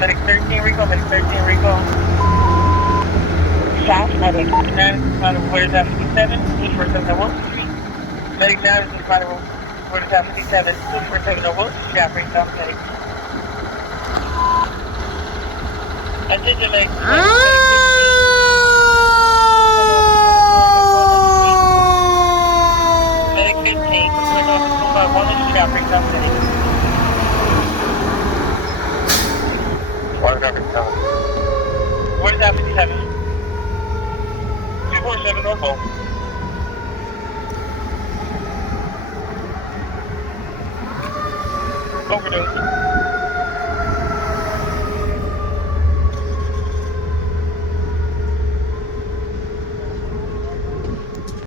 Medic 13 Rico, Medic 13 Rico. South Medic. 9 is responding with word is at 57, 247 on Wilson Street. Medic 9 is responding with word is at 57, 247 on Wilson Street, operating South Medic. Attention Medic 15. Medic 15, pursuant to officer 251 Walnut Street, operating South Medic. Word is at 57. Word is at 57. 247 Norfolk. Overdose.